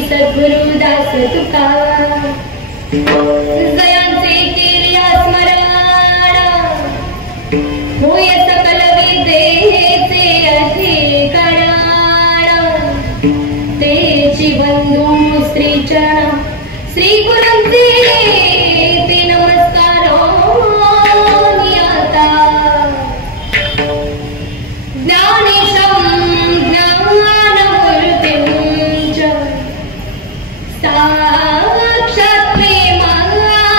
सद्गुरुदास तुका जयांचे केल्या स्मरण होय सकल विद्येचे अधिकरण तेची बंधू श्रीचरण श्री गुरूंचे ते नमस्कार नियता ज्ञानेशं ज्ञानमूर्तिं च साक्षात् प्रेमस्वरूपिणीं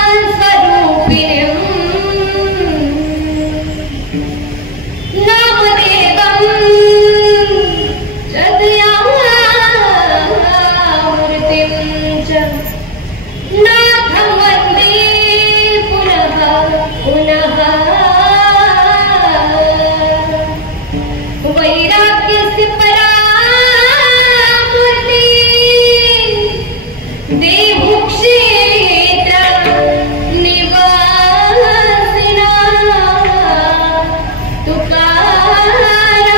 नामदेवं च दयामूर्तिं च नाथं वन्दे पुनः पुनः वैराग्यस्य परामूर्ति देवक्षेत्र निवासिना तुकाराम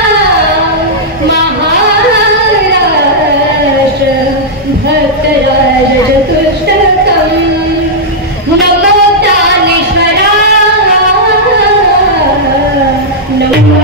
महाराज भक्तराज चतुष्टकम् नमो ज्ञानेश्वरा नमो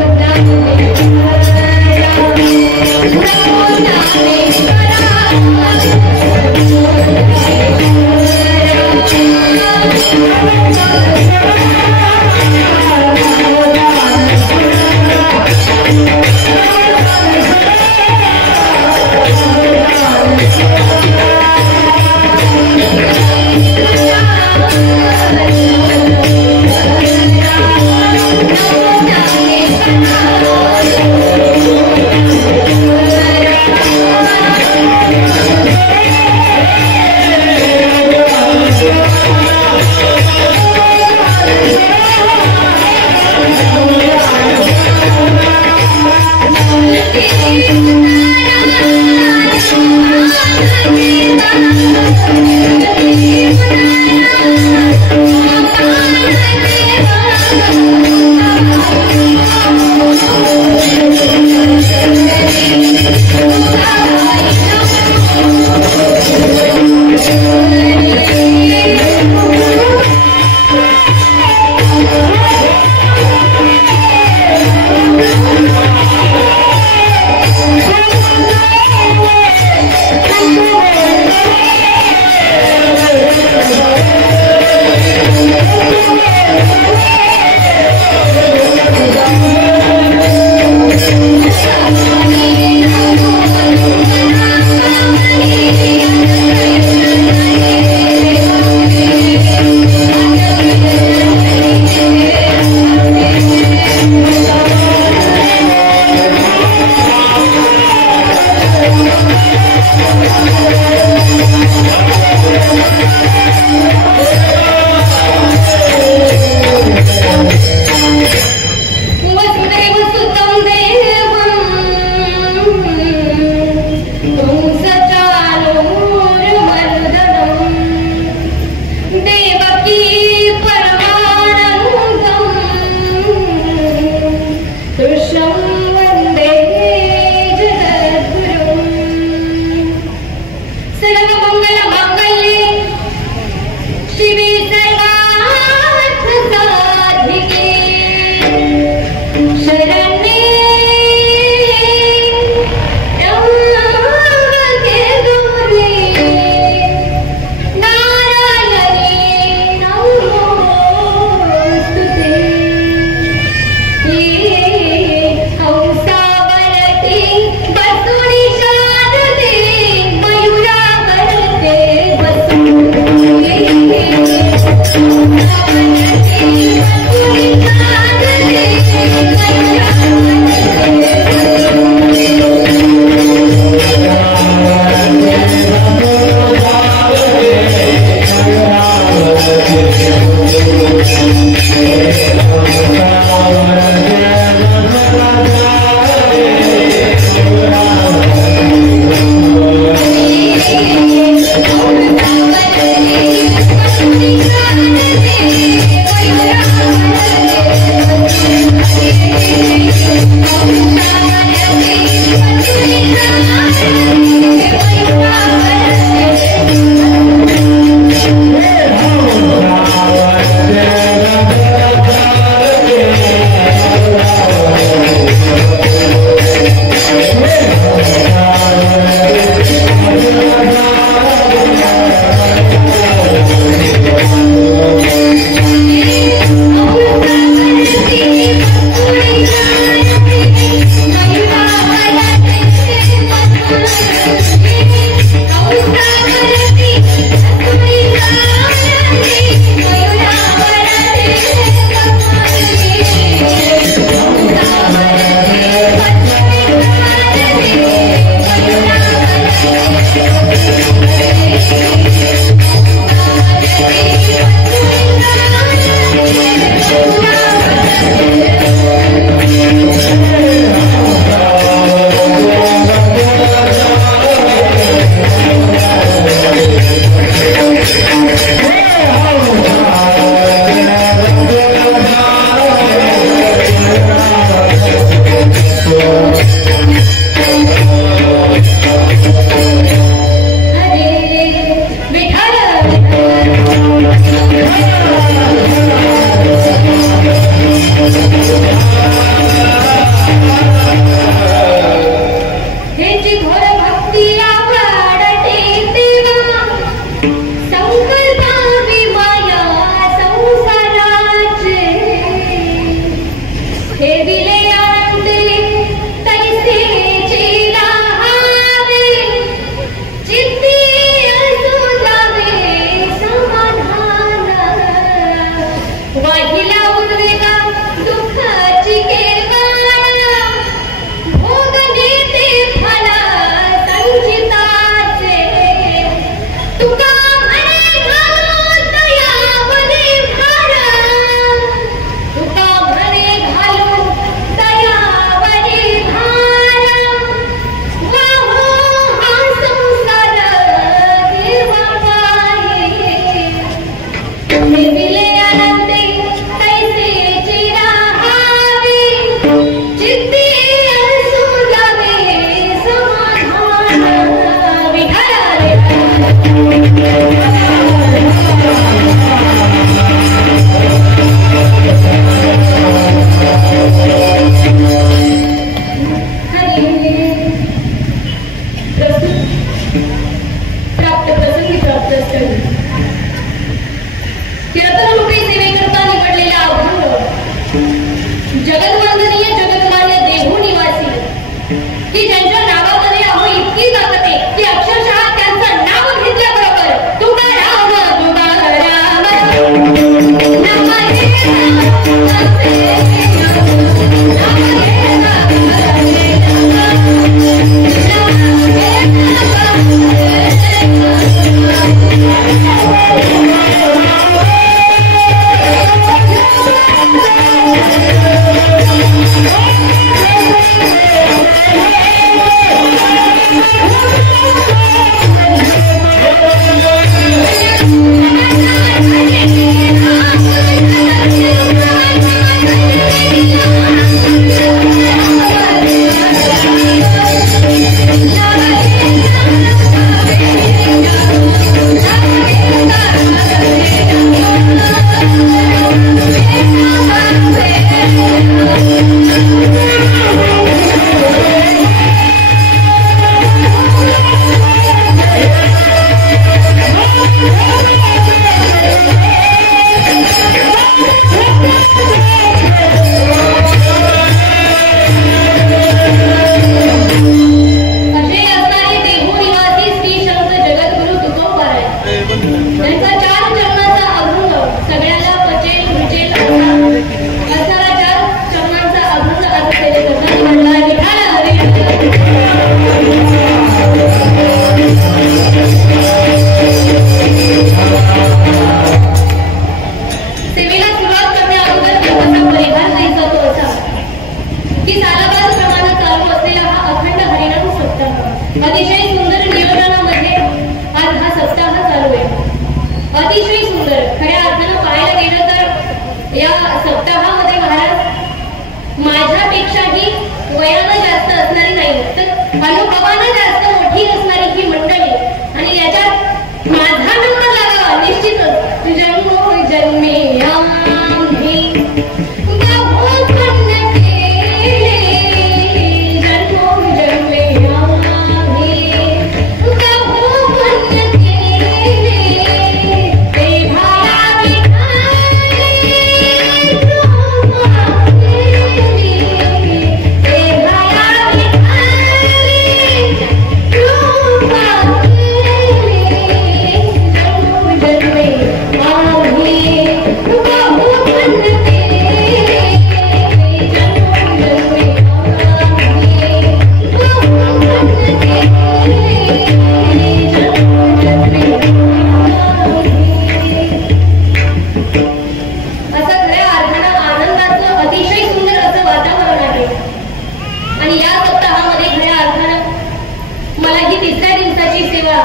सेवा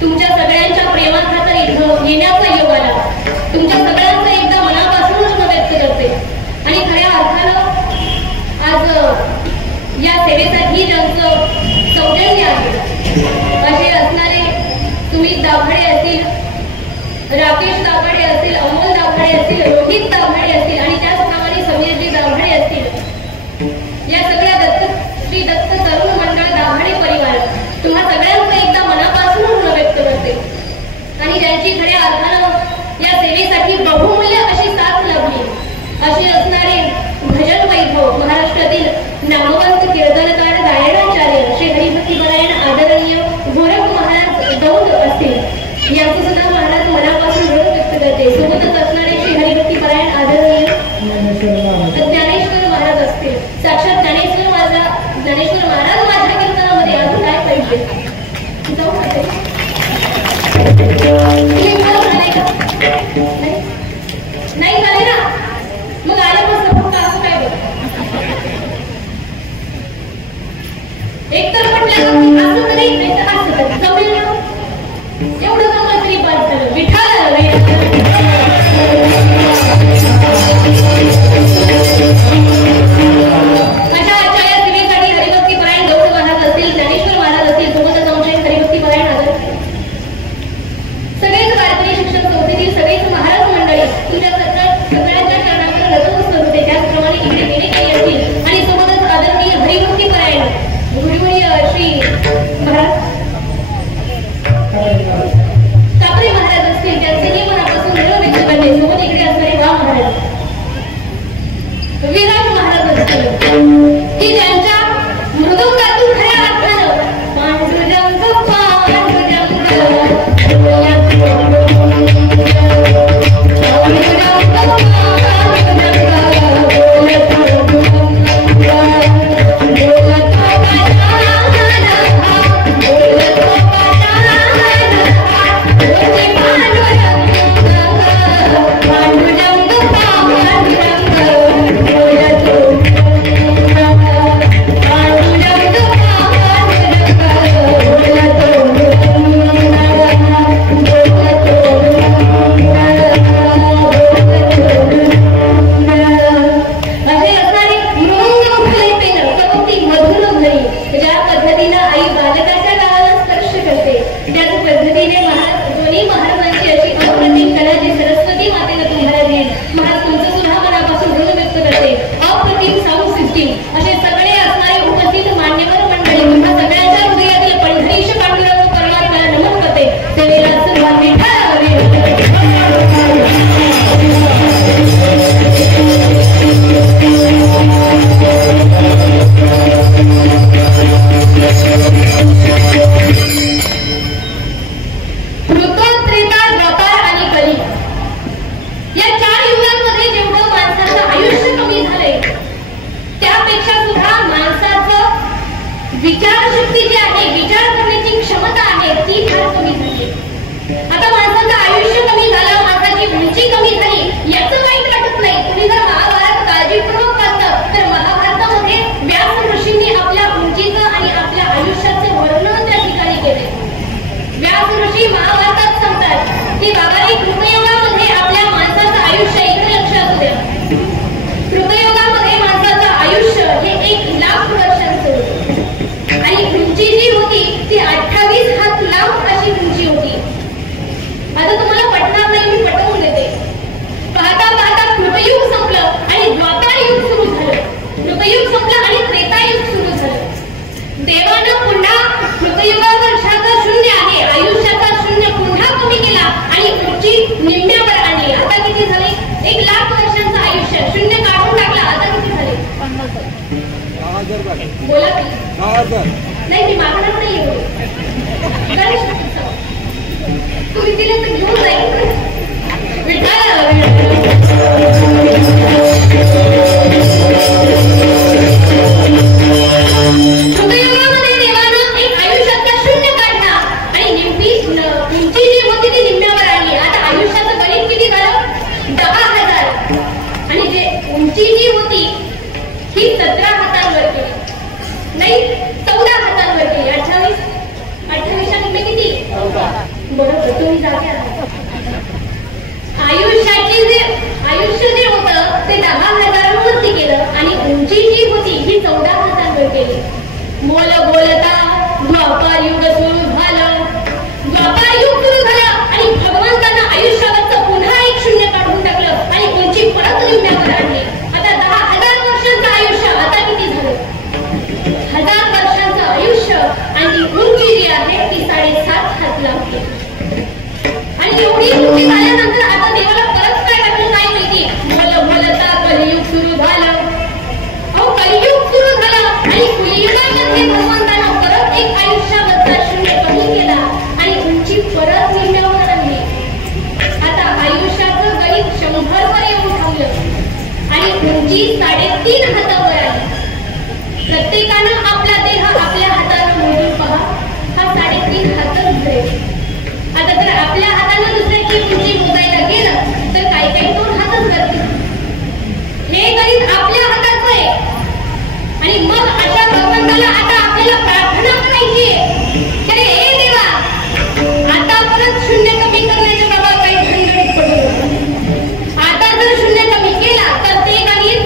तुमच्या सगळ्यांच्या प्रेमाखातर इथं येण्याचा योग आला. तुमच्या सगळ्यांचं एकदा मनापासूनच व्यक्त करते. आणि खऱ्या अर्थानं आज या सेवेसाठी ज्यांचं सौजन्य आहे असे असणारे सुमित दाभाडे असतील, राकेश दाभाडे असतील, अमोल दाभाडे असतील, रोहित दाभाडे असतील आणि त्याचप्रमाणे समीरजी दाभाडे असतील, या सगळ्या श्री दत्त तरुण मंडळ दाभाडे परिवार तुम्हा सगळ्यांचं एकदा मनापासून व्यक्त करते. आणि ज्यांची खऱ्या अर्थानं या सेवेसाठी बहुमूल्य अशी साथ लाभली असे असणारे भजन वैभव महाराष्ट्रातील नामवंत कीर्तनकार गायनाचार्य श्री हरिभक्तीपरायण आदरणीय गोरख महाराज दौंड असतील, यांचं सुद्धा महाराज मनापासून व्यक्त करते. सोबतच असणारे श्री हरिभक्तीपरायण आदरणीय ज्ञानेश्वर महाराज असतील. साक्षात ज्ञानेश्वर महाराज माझ्या कीर्तनामध्ये अजून काय पाहिजे नाही झाले ना, मग आल्यापासून फक्त असं काय बघ एकतर म्हटलं असं तरी नाही तर असं जमेल ना, एवढं जमलं तरी बस झालं. विठाल अशा आचार्य सेवेसाठी हरिभक्तीपरायण गौड महाराज असतील, ज्ञानेश्वर महाराज असतील, सोबतच आमचे हरिभक्तीपरायण आदर सगळेच वारकरी शिक्षण संस्थेतील सगळेच महाराज मंडळी तुमच्या सगळ्यांच्या चरणाकडे नतमस्तक होते. त्याचप्रमाणे इकडे विनेकरी असतील आणि सोबतच आदरणीय हरिभक्तीपरायण गुरुवर्य श्री महाराज कापरे महाराज असतील, त्यांचेही मनापासून निरोप व्यक्त करते. सोबत इकडे असणारे वा महाराज विराट महाराज असतील की ज्यांच्या मृदुंगातून खऱ्या अर्थानं पांडुरंग बरोबर, तुम्ही जागे आहात. आयुष्य जे होतं ते 10,000वरती केलं आणि उंची जी होती ही 14,000वर केली. बोलता द्वापार युग सुरू झालं. द्वापार युग सुरू झालं आणि भगवंतांना आयुष्यावरचं पुन्हा एक शून्य काढून टाकलं आणि उंची परत निम्म्यावर आणली. आता 10,000 वर्षांचं आयुष्य आता किती झालं? 1000 वर्षांचं आयुष्य आणि उंची जी आहे ती 7.5 हात लागते. आणि एवढी उंची झाल्यानंतर आता देवाला परत काय वाटलं काय माहिती. बोलता कलियुग सुरू झालं. अहो कलियुग सुरू झालं आणि कलियुगामध्ये भगवंतांना परत एक आयुष्यावरचा शून्य कमी केला आणि उंची परत निम्म्यावर आणली. आता आयुष्याचं गणित 100वर येऊन थांबलं आणि उंची 3.5 हातावर आली. प्रत्येकानं आपला देह आपल्या हातानं मोजून पहा. हा 3.5 हातच जाईल. आता जर आपल्या हातानं दुसऱ्याची उंची मोजायला गेलं तर काही 2 हातच करतील. हे गणित आपल्या हाताचं आहे. आणि मग अशा भगवंताला आता आपल्याला प्रार्थना करायची आहे की हे देवा आता परत शून्य कमी करण्याच्या बाबा काही गणित पडू. आता जर शून्य कमी केला तर ते गणित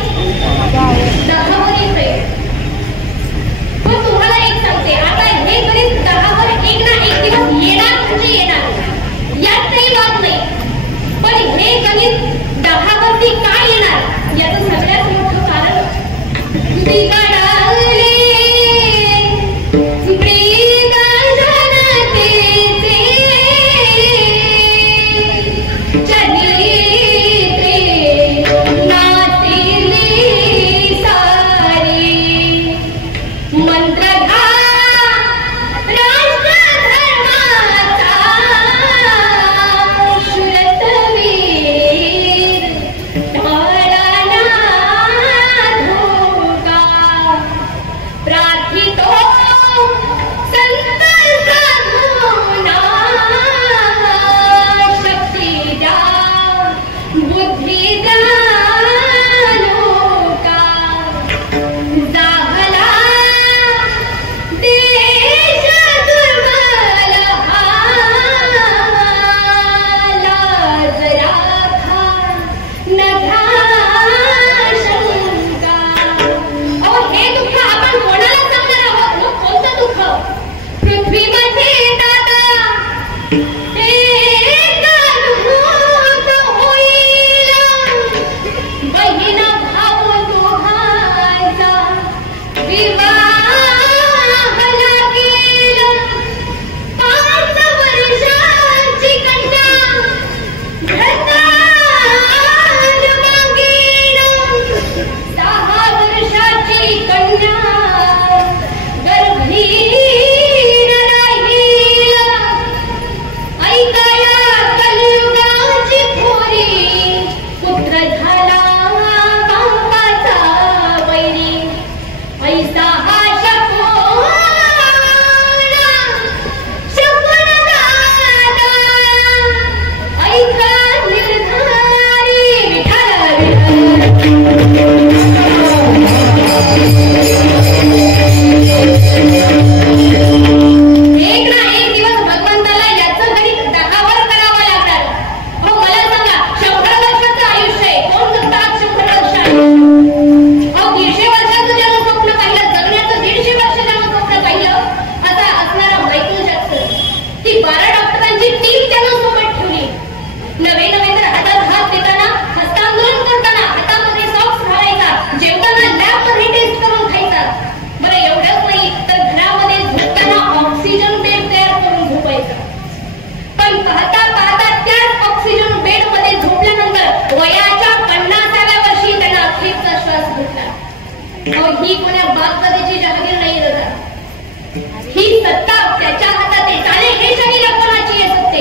10वर येते. पण तुम्हाला एक सांगते, आता हे गणित 10वर एक ना एक दिवस येणार म्हणजे येणार, यात काही वाद नाही. पण हे गणित 10वरती काय येणार याचं सगळ्यात मोठं कारण ही कोण्या बागपतीची जहागीर नाही दादा. ही सत्ता त्याच्या हातात आहे. चाले हे शरीर कोणाची आहे सत्ते.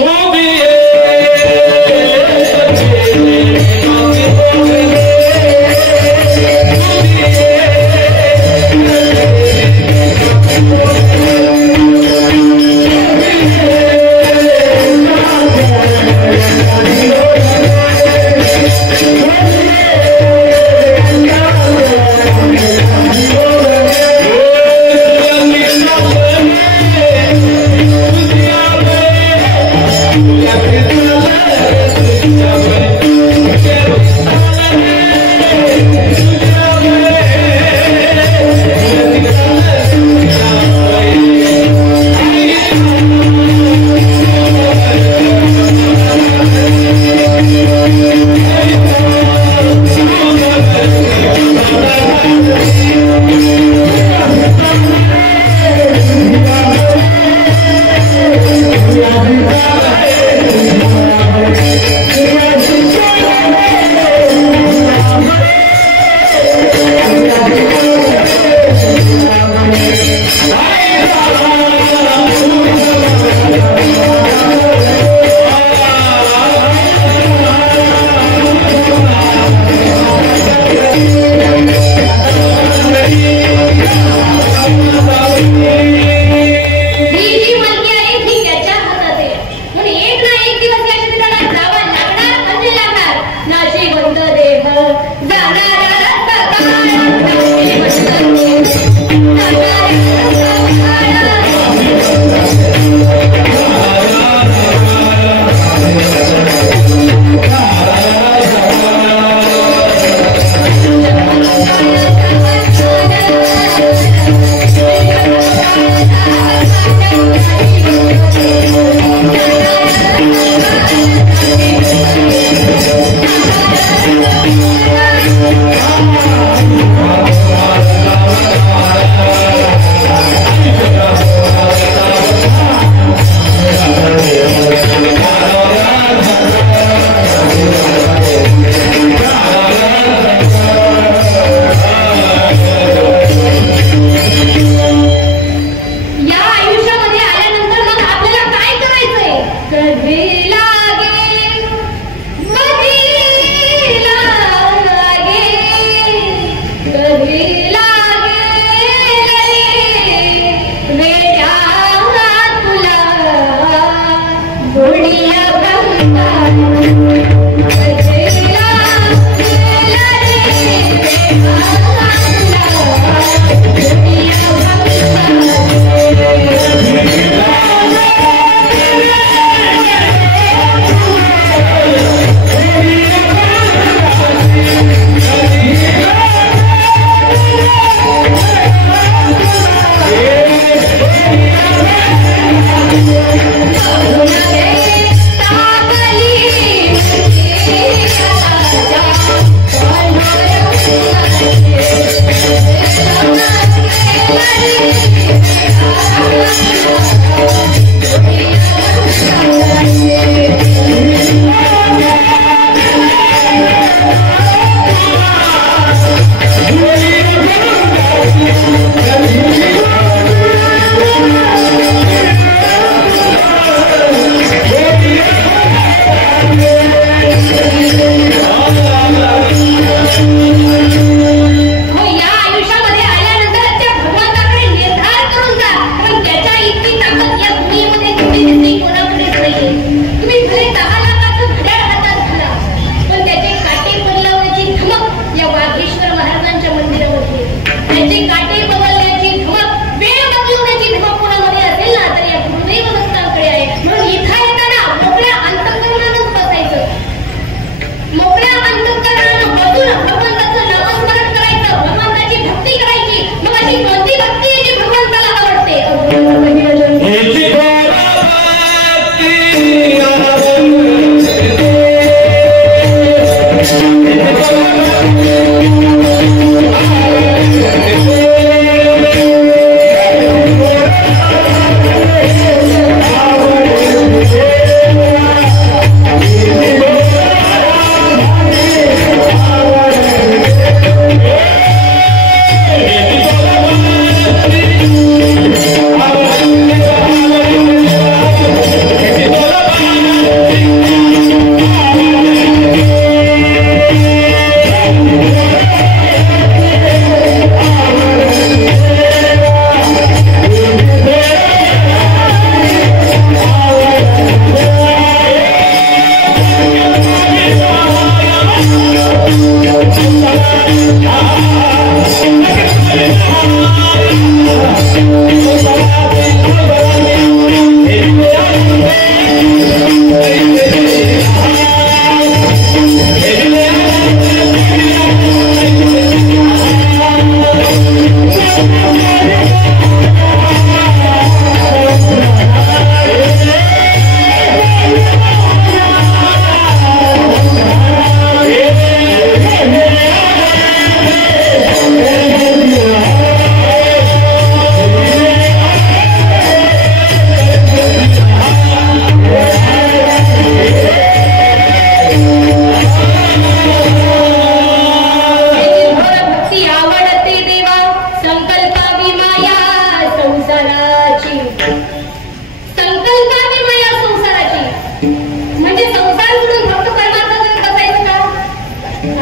म्हणजे संसार सोडून फक्त परमार्थ करत बसायचं का?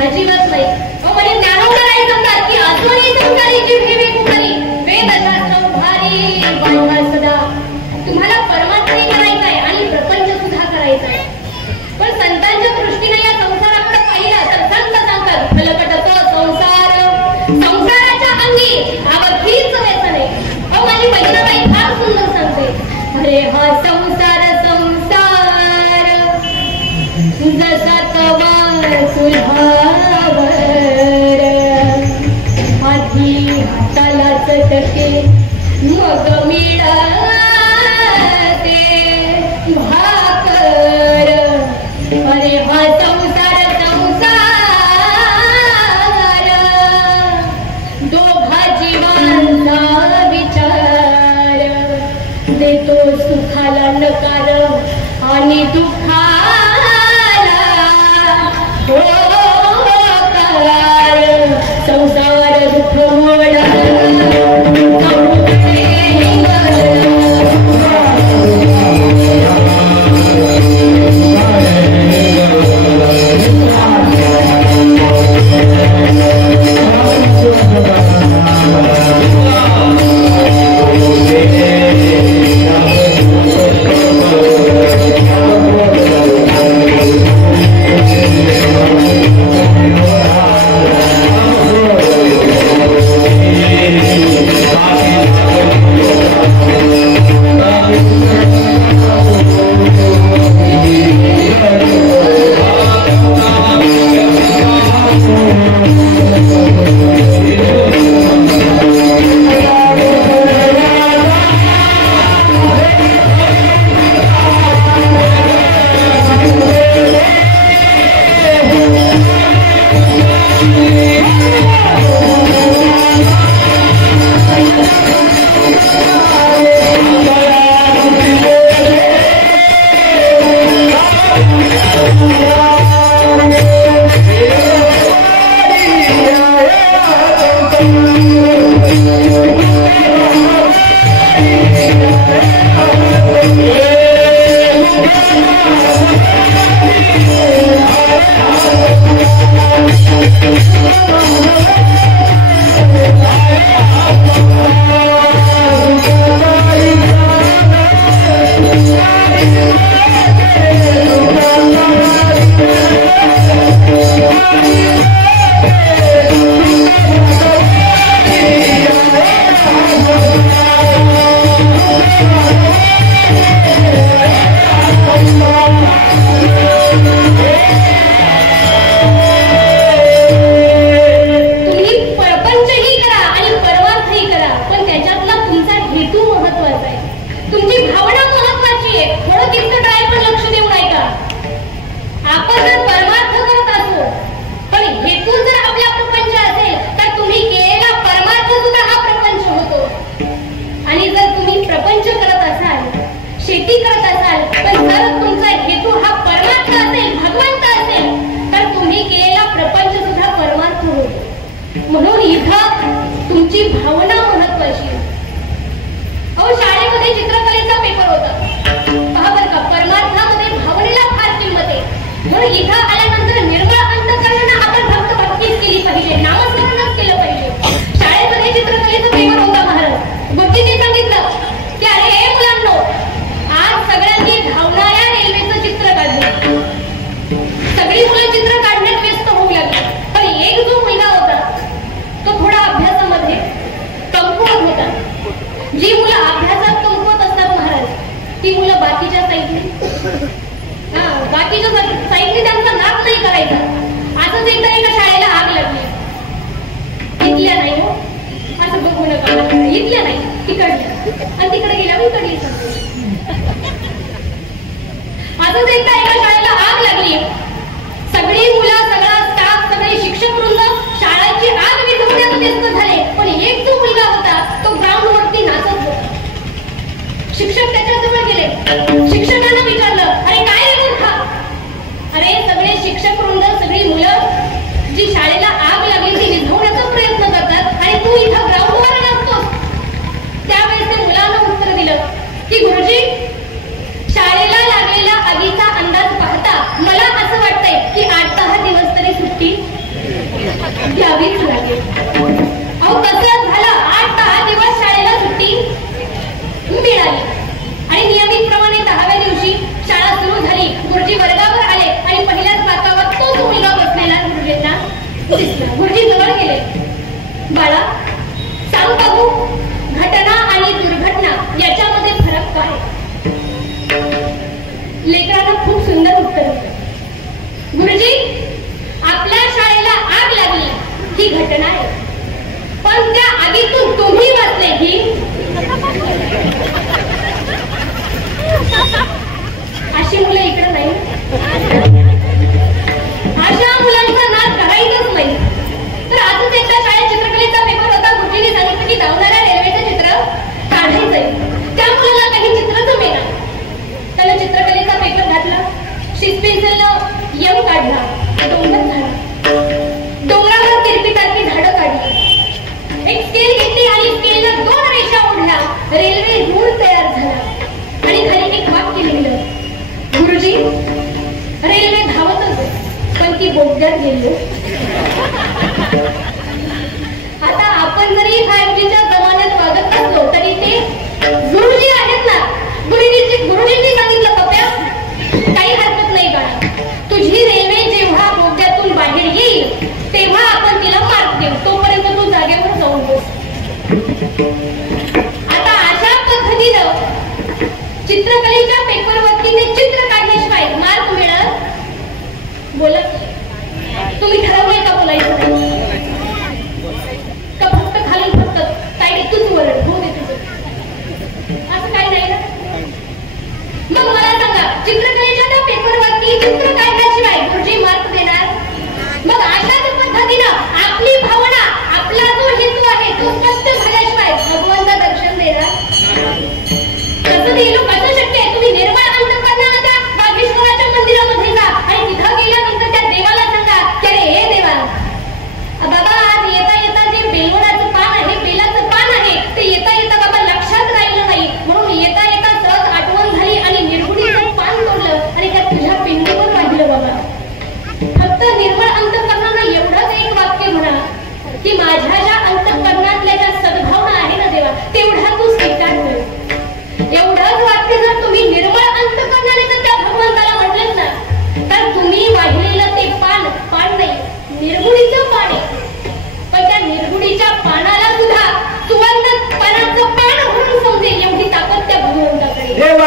अजिबात नाही. म्हणजे ज्ञानोबा राय सांगतात की आत्मनी संसारीची ठेवे कुठली वेदशास्त्र उभारी बांधा सदा. तुम्हाला परमार्थही करायचा आहे आणि प्रपंच सुद्धा करायचा आहे. पण संतांच्या दृष्टीने या संसाराकडे पाहिलं तर संत सांगतात फलकटतो संसार संसाराच्या अंगी अवधीच व्यसन आहे. माझी बहिणाबाई फार सुंदर सांगते, अरे हा संसार संसार जसा तवा चुल्हावर आधी हाताला चटके मग मिळते भाकर. अरे हा संसार संसार दोघा जीवांचा विचार देतो सुखाला नकार आणि दुःखाला होकार. संसार दुःख मोडा म्हणून इथं तुमची भावना महत्वाची. अहो शाळेमध्ये चित्रकलेचा पेपर होता, पहा बरं का, परमार्थामध्ये भावनेला फार किंमत आहे. म्हणून इथं आल्यानंतर निर्मळ अंतःकरणाने आपण फक्त भक्तीच केली पाहिजे, नामस्मरणच केलं पाहिजे. शाळेमध्ये चित्रकलेचा पेपर होता महाराज, भक्तीने सांगितलं की अरे हे मुलांनो, आज सगळ्यांनी धावणाऱ्या रेल्वेचं चित्र काढलं. सगळी मुलं चित्र काढण्यात व्यस्त होऊ लागली, पण एक जो मुलगा होता तो थोडा अभ्यासामध्ये कमकुवत होता. जी मुलं अभ्यासात कमकुवत असतात महाराज, ती मुलं बाकीच्या साईडने त्यांचा नाद नाही करायचा. असंच एकदा एका शाळेला आग लागली. इथल्या नाही हो, असं बघू नका, इथल्या नाही तिकडल्या, आणि तिकडे गेल्या इकडली. असंच एकदा एका शाळेला आग लागली. सगळी मुलं, सगळा स्टाफ, सगळे शिक्षक वृंद शाळेची आग विझवण्यात व्यस्त झाले. पण एक जो मुलगा होता तो ग्राउंड वरती नाचत होता. शिक्षक त्याच्याजवळ गेले, शिक्षकांना विचारलं, अरे काय रे मूर्खा? अरे सगळे शिक्षक वृंद, सगळी मुलं जी शाळेला आग लागली ती विझवण्याचा प्रयत्न करतात आणि तू इथं ग्राउंडवर नाचतोस. त्यावेळेस त्या मुलानं उत्तर दिलं की गुरुजी, शाळेला लागलेला आगीचा अंदाज पाहता दिसला. गुरुजी जवळ गेले. बाळा, सांग बघू, घटना आणि दुर्घटना याच्यामध्ये फरक काय? लेकरांना खूप सुंदर उत्तर होतं. गुरुजी, आपल्या शाळेला आग लागली ही घटना आहे, पण त्या आगीतून तुम्ही वाचले ही अशी मुलं इकडे नाही. अशा मुलांचा नाद करायचंच नाही. तर आजच एकदा शाळेत चित्रकलेचा पेपर होता. गुरुजींनी सांगितलं की धावणाऱ्या रेल्वेचं चित्र काढायचंय. त्या मुलाला काही चित्र जमेना. त्याला चित्रकलेचा पेपर घातला. शीट पेन्सिलनं यम काढला. डोंगर झाला. डोंगरावर तिरपीसारखी झाडं काढली. एक स्केल घेतली आणि स्केलनं 2 रेषा ओढल्या. रेल्वे रूळ तयार झाला आणि खाली एक वाक्य लिहिलं, गुरुजी, रेल्वे धावतच पण ती बोगद्यात गेली. आता आपण जरी 5Gच्या जमान्यात वागत असलो तरी ते गुरुजी आहेत ना. गुरुजींनी सांगितलं, पप्या, काही हरकत नाही बाळा, तुझी रेल्वे जेव्हा बोगद्यातून बाहेर येईल तेव्हा आपण तिला मार्क देऊ. तोपर्यंत तू जागेवर जाऊन बस. आता अशा पद्धतीनं चित्रकलेच्या पेपरवरती ते चित्र काढल्याशिवाय मार्क मिळत. बोलत तुम्ही ठरवलंय का बोलायचं का फक्त खाली फक्त काय तूच वरड हो दे तुझं, असं काही नाही ना. मग मला सांगा, चित्रकलेच्या त्या पेपरवरती चित्र काढल्याशिवाय गुरुजी मार्क देणार? मग अशाच पद्धतीनं आपली भावना, आपला जो हेतू आहे तो स्पष्ट झाल्याशिवाय भगवंत दर्शन देणार? कसं देईल? कसं शक्य आहे? तुम्ही निर्मळ अंतःकरणानं त्या वागीश्वराच्या मंदिरामध्ये जा आणि तिथं गेल्यानंतर त्या देवाला सांगा की अरे हे देवा बाबा, आज येता येता जे बेलवडाचं पान आहे, बेलाचं पान आहे, ते येता येता बाबा लक्षात राहिलं नाही, म्हणून येता येता सहज आठवण झाली आणि निर्गुणीचं पान तोडलं आणि त्या तुझ्या पिंडीवर वाहिलं बाबा. फक्त निर्मळ अंतःकरणानं एवढंच एक वाक्य म्हणा की माझ्या ज्या अंतःकरणातल्या ज्या सद्भावना आहे ना देवा, तेवढा तू स्वीकार कर. एवढंच वाक्य जर तुम्ही निर्मळ अंतःकरणाने जर त्या भगवंताला म्हटलेत ना, तर तुम्ही वाहिलेलं ते पान नाही, निर्गुणीचं पान आहे. पण त्या निर्गुणीच्या पानाला सुद्धा सुवर्ण पानाचं पान म्हणून समजेल एवढी ताकद त्या भगवंताकडे.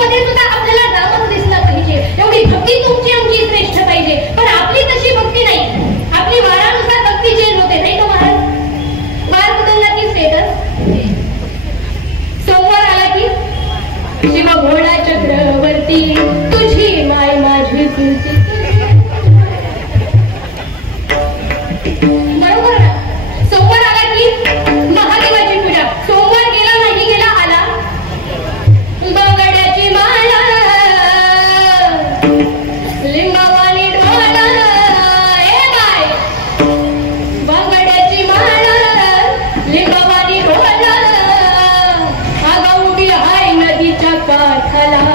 भक्तीमध्ये सुद्धा आपल्याला रामच दिसला पाहिजे, एवढी भक्ती तुमची आमची श्रेष्ठ पाहिजे. पण आपली तशी भक्ती नाही. आपली वारानुसार भक्ती चेंज होते, नाही का महाराज? वार बदलला की स्टेटस. सोमवार आला की शिव घोडा चक्रवर्ती तुझी माय माझी तुझी. बरोबर ना? सोमवार आला की महादेवाची पूजा. सोमवार गेला नाही गेला आला बगड्याची माळा लिंबावानी डोळा. ए बाय, बगड्याची माळा लिंबावानी डोळा अगं उभी हाय नदीच्या काठाला.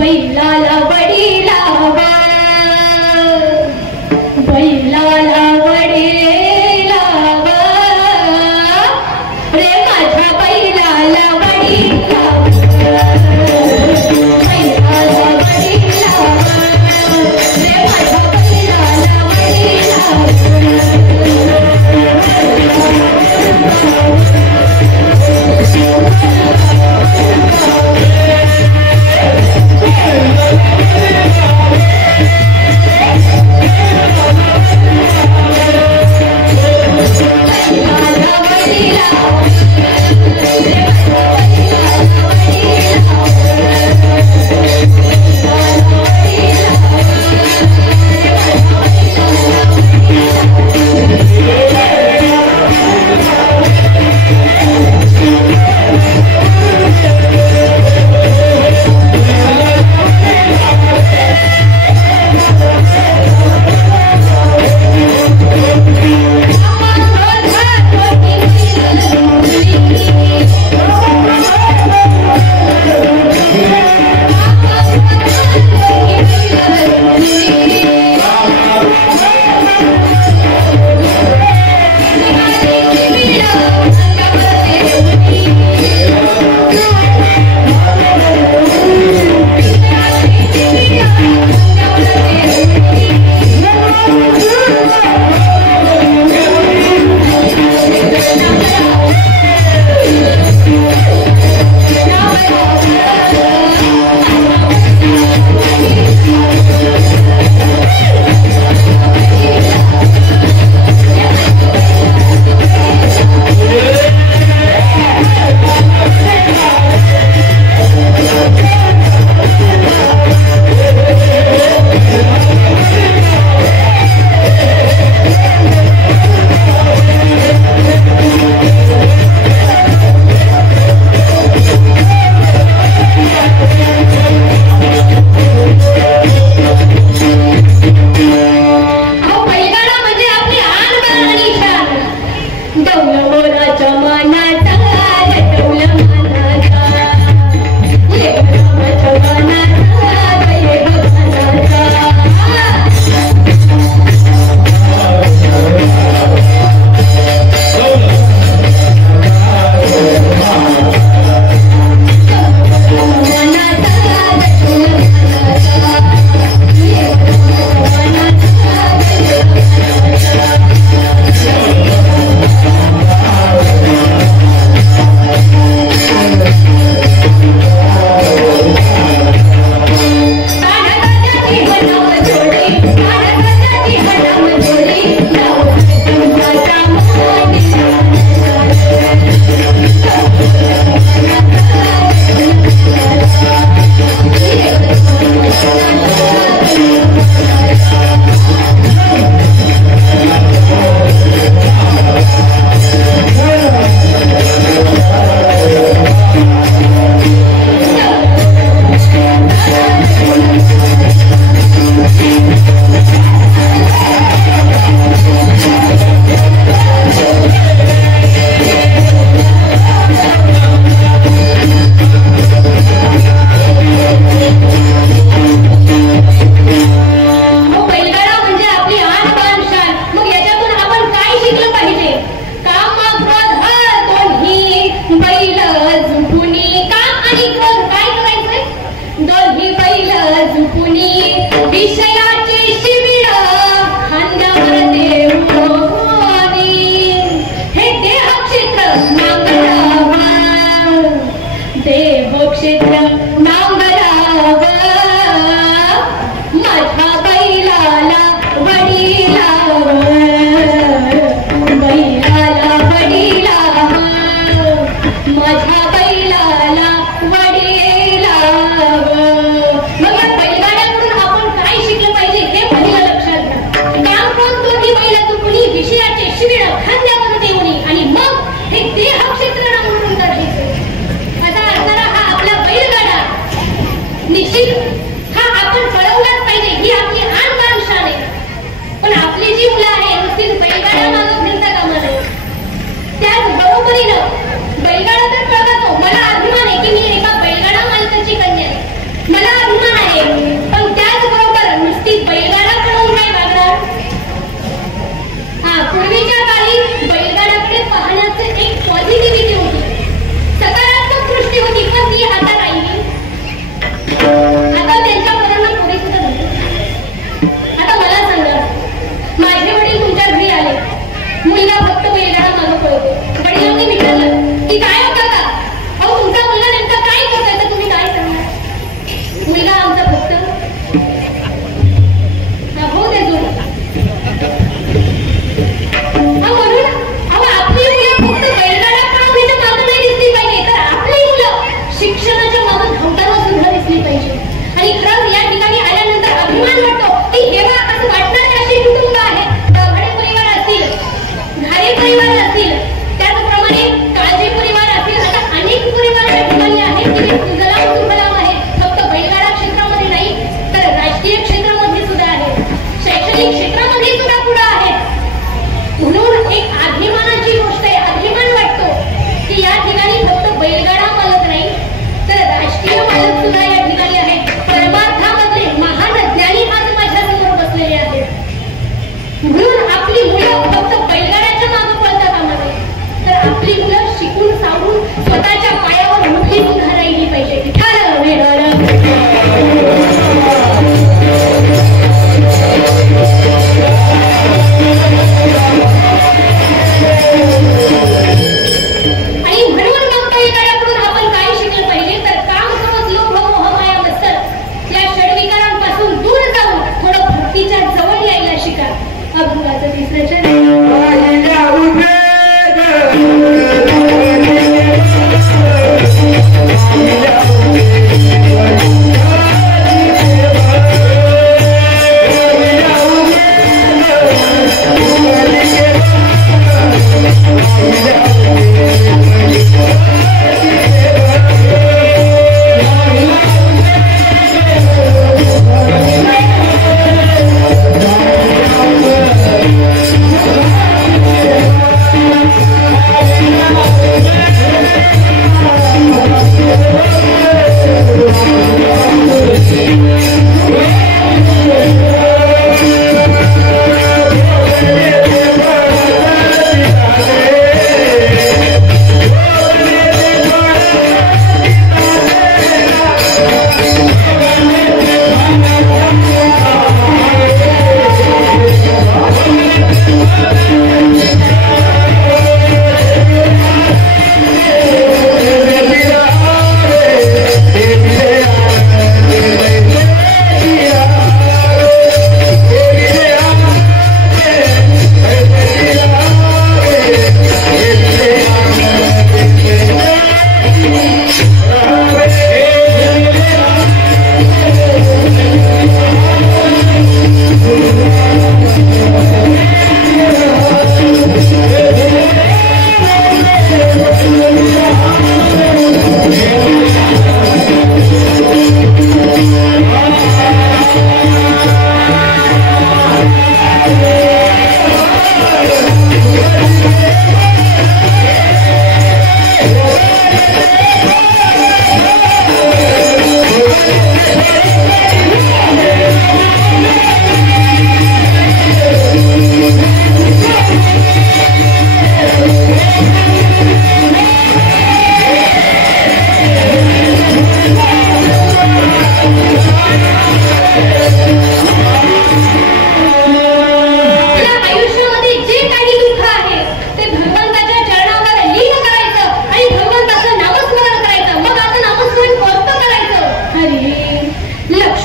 बैलाला वडी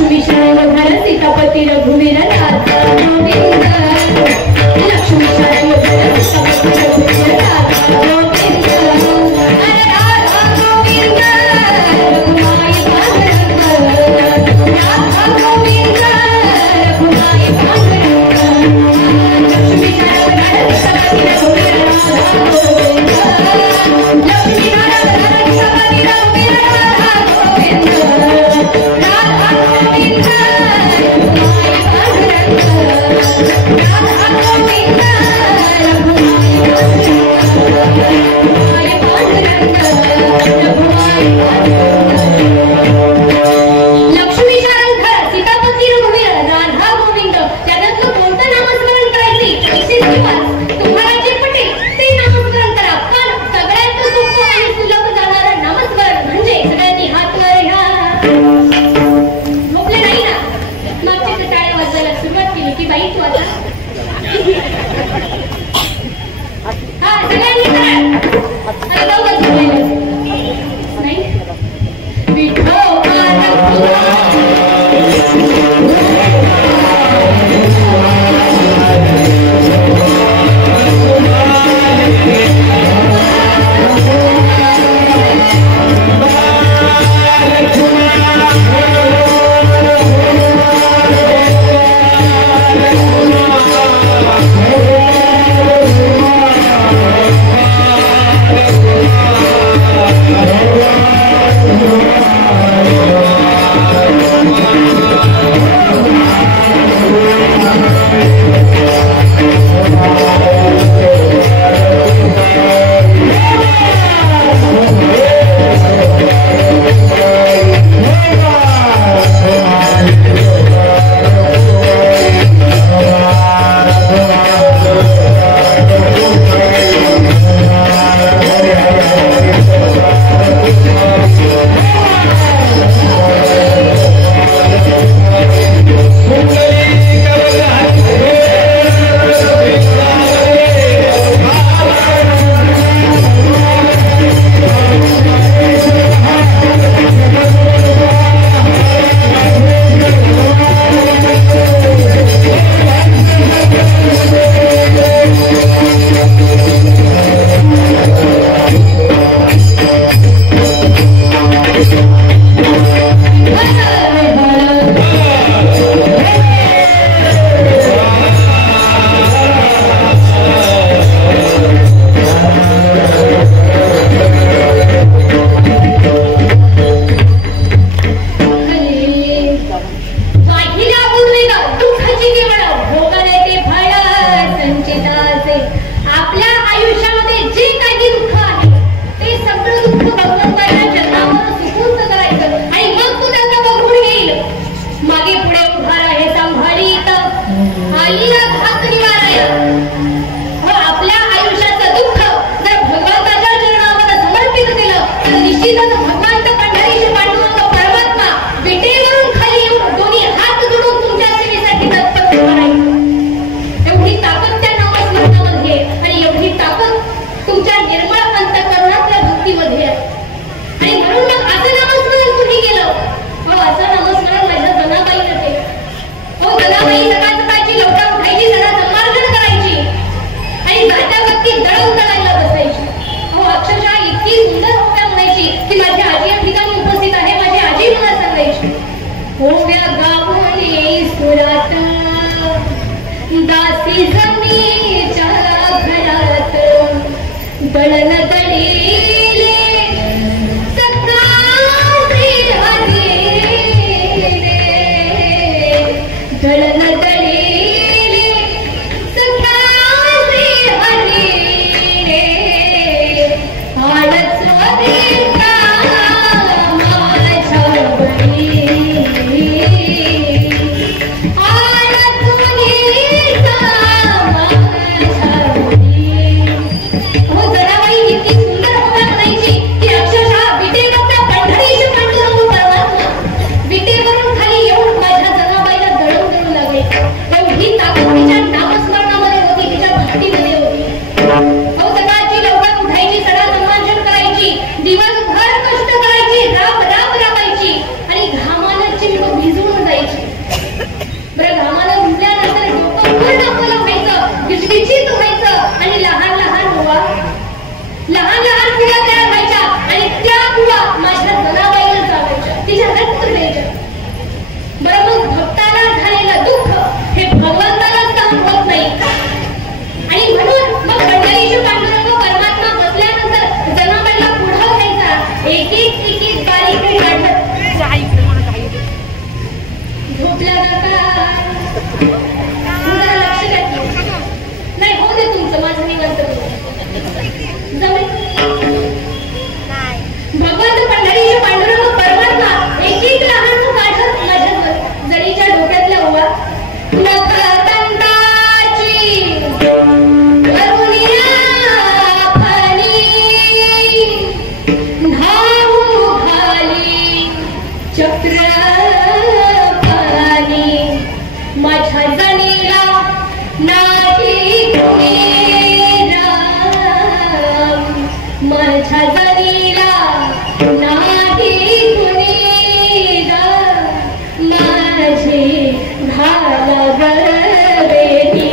लक्ष्मी शरण घर सीतापती रघुवीर राधा गोविंद लक्ष्मी शरण घर सीतापती रघुवीर राधा गोविंद अरे राधा गोविंद रघुमाई पांडुरंग राधा गोविंद रघुमाई पांडुरंग लक्ष्मी शरण घर सीतापती रघुवीर राधा गोविंद लक्ष्मी शरण घर सीतापती रघुवीर राधा गोविंद राधा गोविंद रघुमाई पांडुरंग राधा गोविंद रघुमाई पांडुरंग रघुमाई पांडुरंग लक्ष्मी शरण घर सीतापती रघुवीर राधा गोविंद त्यानंतर कोणतं नामस्मरण करायचे 120 दिवस तुम्हाला जे पटेल ते नामस्मरण करा पण सगळ्यात सोपं आणि सुलभ जाणारं नामस्मरण म्हणजे सगळ्यांनी हात वर घ्या झोपले नाही ना मागच्या टाळ्या वाजवायला सुरुवात केली की बाई तू आता हा सगळ्यांनी करा आणि लवकर झोपलेलं नाही विठोबा दासी जमीच्या घरात दळण दळीले सकाळी हरी दळण दळीले सकाळी हरी आळच देता माझ्या बळी हो जरा बाई किती झोपल्या का जरा लक्ष द्या की. नाही हो दे तुमचं माझं निवांत जमेल. भगवंत पंढरीचे पांडुरंग परमात्मा एक एक लहान काढत माझ्यावर जडीच्या डोक्यातल्या ओवा चक्र पाणी माझ्या जणीला नाही कुणी राम. माझ्या जणीला नाही कुणी राम. माझी घालावर रेती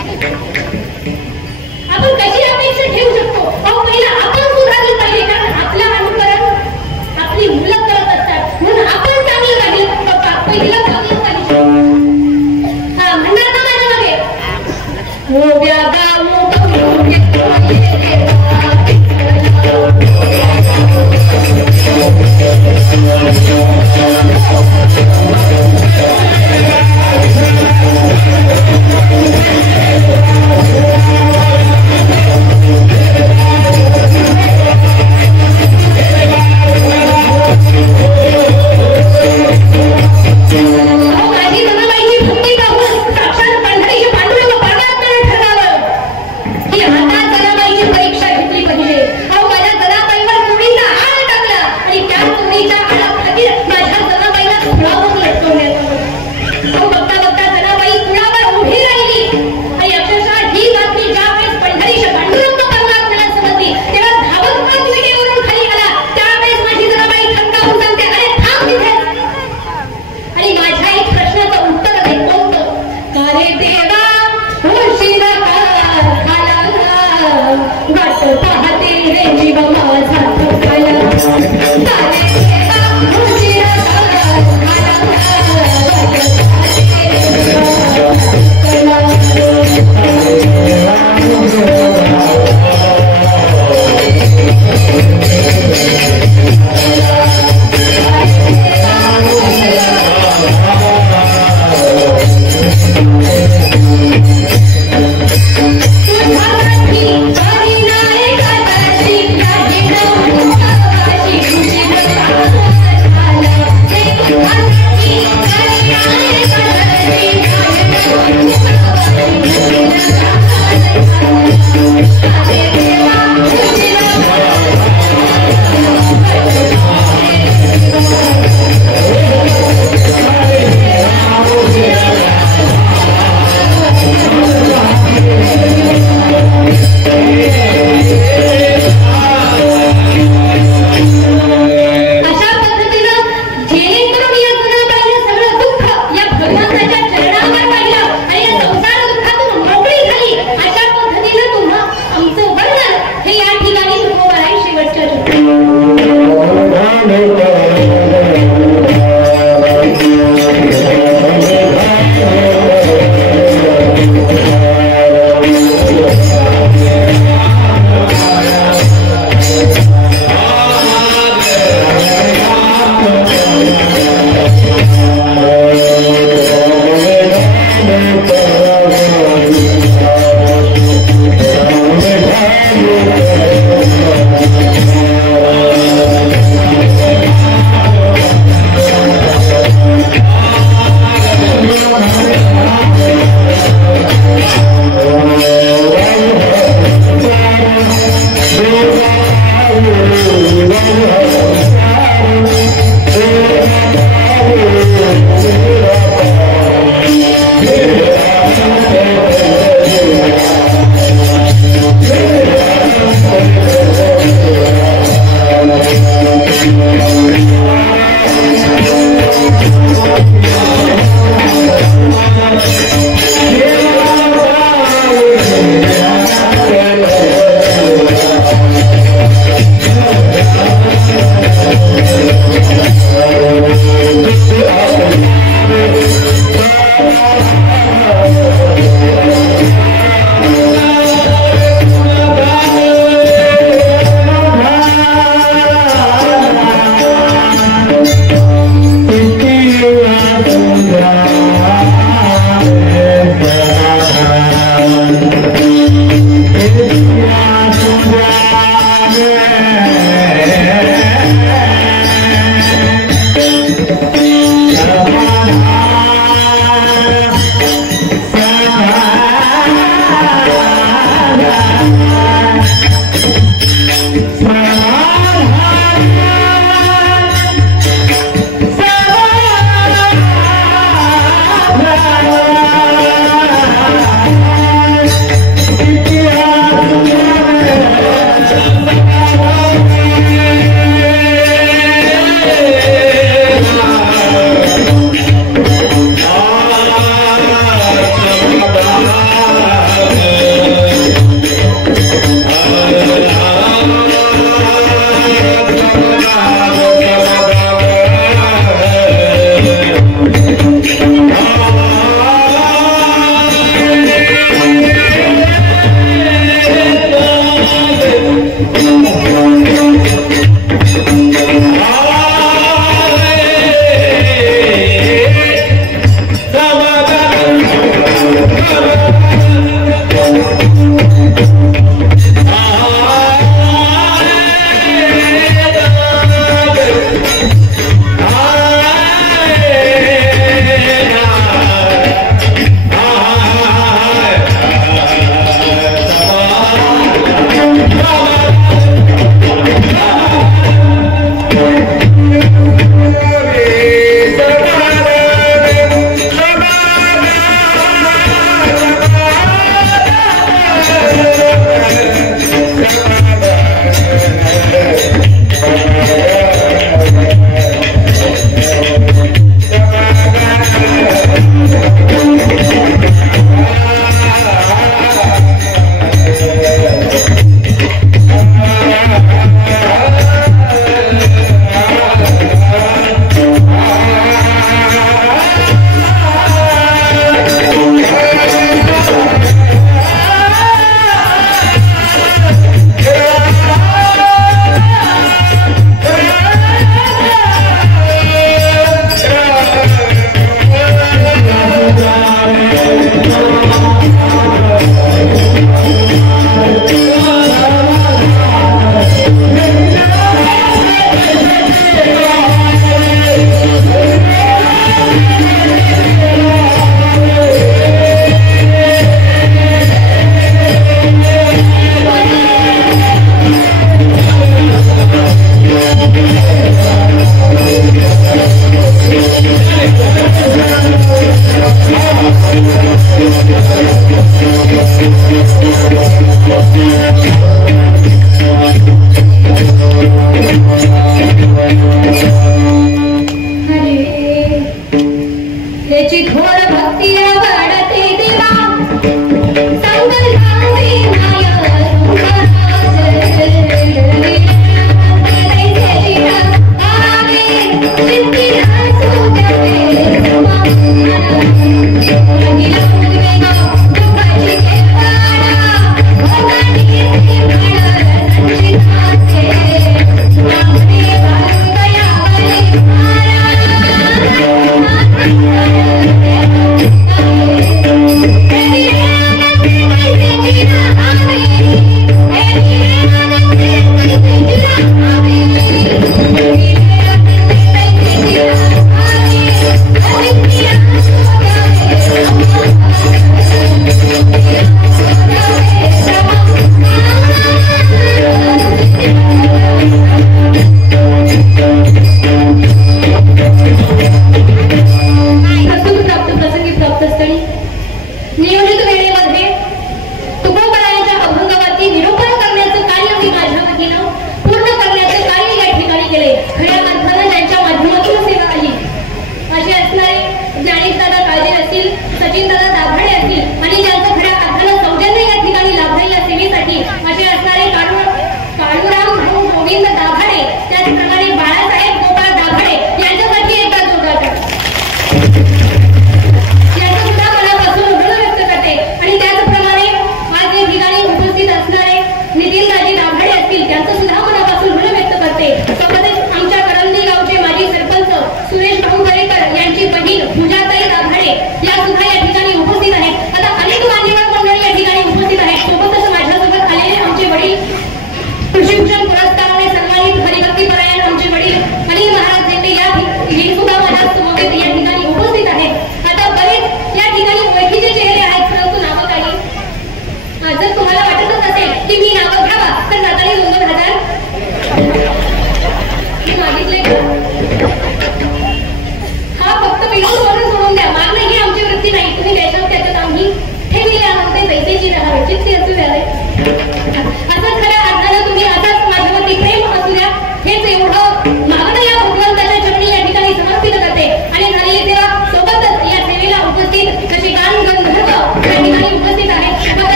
आपण कशी अपेक्षा ठेवू शकतो? अहो पहिला आपण सुधारलं पाहिजे, कारण आपलं अनुकरण आपली मुलं करत असतात, म्हणून आपण चांगलं राहिलं पहिलं चांगलं पाहिजे. हा म्हणणार ना माझ्या मागे मोव्या गाऊ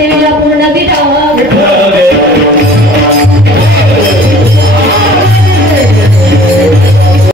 देवीला पूर्ण विठावा